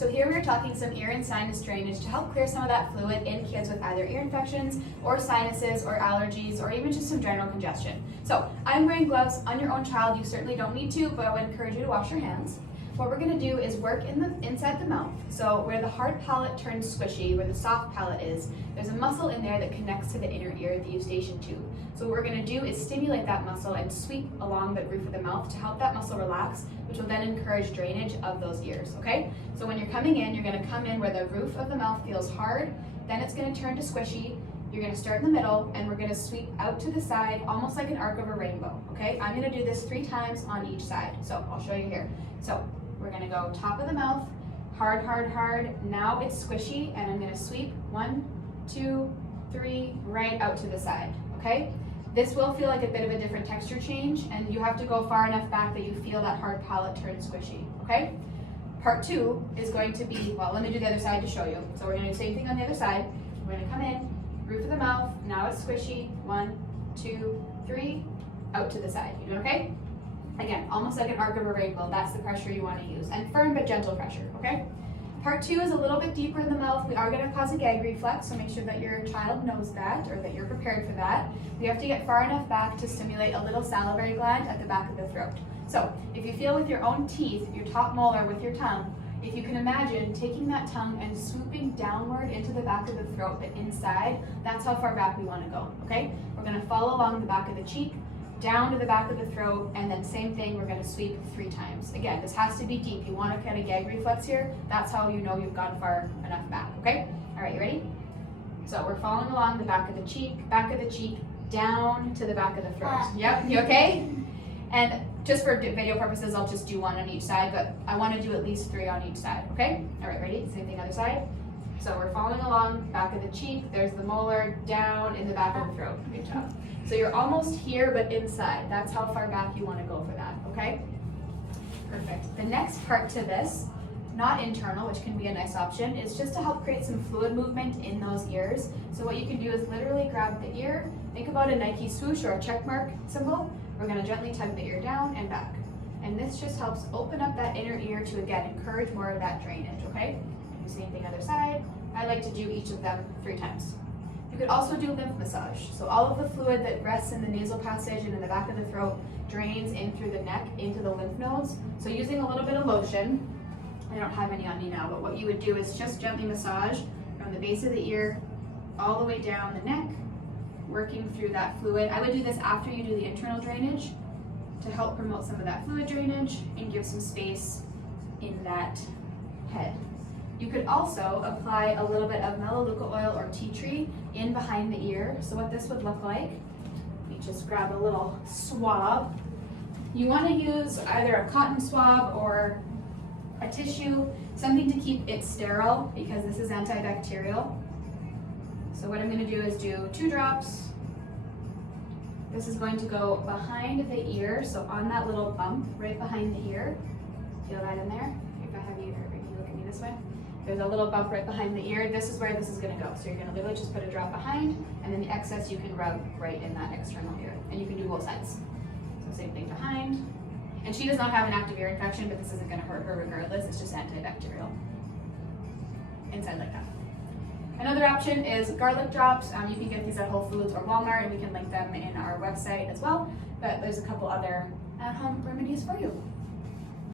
So here we're talking some ear and sinus drainage to help clear some of that fluid in kids with either ear infections or sinuses or allergies or even just some general congestion. So I'm wearing gloves. On your own child, you certainly don't need to, but I would encourage you to wash your hands. What we're going to do is work inside the mouth. So where the hard palate turns squishy, where the soft palate is, there's a muscle in there that connects to the inner ear, the eustachian tube. So what we're going to do is stimulate that muscle and sweep along the roof of the mouth to help that muscle relax, which will then encourage drainage of those ears, okay? So when you're coming in, you're going to come in where the roof of the mouth feels hard, then it's going to turn to squishy. You're going to start in the middle, and we're going to sweep out to the side, almost like an arc of a rainbow, okay? I'm going to do this 3 times on each side, so I'll show you here. So we're going to go top of the mouth, hard, hard, hard. Now it's squishy, and I'm going to sweep 1, 2, 3, right out to the side, okay? This will feel like a bit of a different texture change, and you have to go far enough back that you feel that hard palate turn squishy, okay? Part 2 is going to be, well, let me do the other side to show you. So we're going to do the same thing on the other side. We're going to come in, roof of the mouth, now it's squishy, 1, 2, 3, out to the side. You doing okay? Again, almost like an arc of a rainbow. That's the pressure you want to use, and firm but gentle pressure, okay? Part 2 is a little bit deeper in the mouth. We are going to cause a gag reflex, so make sure that your child knows that, or that you're prepared for that. We have to get far enough back to stimulate a little salivary gland at the back of the throat. So if you feel with your own teeth, your top molar with your tongue, if you can imagine taking that tongue and swooping downward into the back of the throat, but inside, that's how far back we want to go, okay? We're going to follow along the back of the cheek, down to the back of the throat, and then same thing, we're going to sweep 3 times. Again, this has to be deep. You want to kind of gag reflex here. That's how you know you've gone far enough back, okay? All right, you ready? So we're following along the back of the cheek, down to the back of the throat. Yep, you okay? And just for video purposes, I'll just do 1 on each side, but I want to do at least 3 on each side, okay? All right, ready? Same thing other side. So we're following along, back of the cheek, there's the molar, down in the back of the throat. Good job. So you're almost here, but inside. That's how far back you want to go for that, okay? Perfect. The next part to this, not internal, which can be a nice option, is just to help create some fluid movement in those ears. So what you can do is literally grab the ear, think about a Nike swoosh or a check mark symbol. We're going to gently tug the ear down and back. And this just helps open up that inner ear to, again, encourage more of that drainage, okay? Same thing other side. I like to do each of them 3 times. You could also do lymph massage. So all of the fluid that rests in the nasal passage and in the back of the throat drains in through the neck into the lymph nodes. So using a little bit of lotion, I don't have any on me now, but what you would do is just gently massage from the base of the ear all the way down the neck, working through that fluid. I would do this after you do the internal drainage to help promote some of that fluid drainage and give some space in that head. You could also apply a little bit of melaleuca oil or tea tree in behind the ear. So what this would look like, you just grab a little swab. You want to use either a cotton swab or a tissue, something to keep it sterile because this is antibacterial. So what I'm going to do is do 2 drops. This is going to go behind the ear, so on that little bump right behind the ear. Feel that in there? If I have you, or you look at me this way. There's a little bump right behind the ear. This is where this is going to go. So you're going to literally just put a drop behind, and then the excess you can rub right in that external ear. And you can do both sides. So same thing behind. And she does not have an active ear infection, but this isn't going to hurt her regardless. It's just antibacterial. Inside like that. Another option is garlic drops. You can get these at Whole Foods or Walmart, and we can link them in our website as well. But there's a couple other at-home remedies for you.